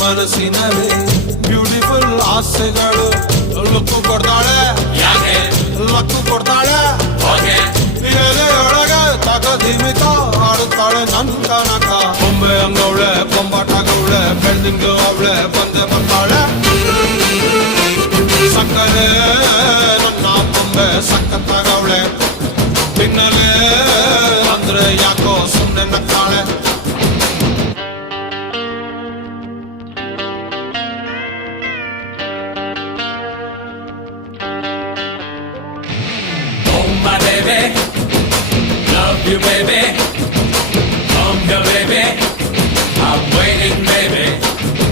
ಮನಸ್ಸಿನಲ್ಲಿ ಬ್ಯೂಟಿಫುಲ್ ಆಸೆಗಳು ಲಕ್ಕು ಕೊಡ್ತಾಳೆ ಲಕ್ಕು ಕೊಡ್ತಾಳೆ ಎಲೆಯೊಳಗೆ ತಗದಿಮಿತ ಆಡುತ್ತಾಳೆ ನನ್ ಕನಕ ಬೊಂಬೆ ಅಂಗವಳೆ ಬೊಂಬಾಟಗವಳೆ ಬೆಳ್ದಿಂಗ್ಳು ಅವಳೆ ಬಂದೆ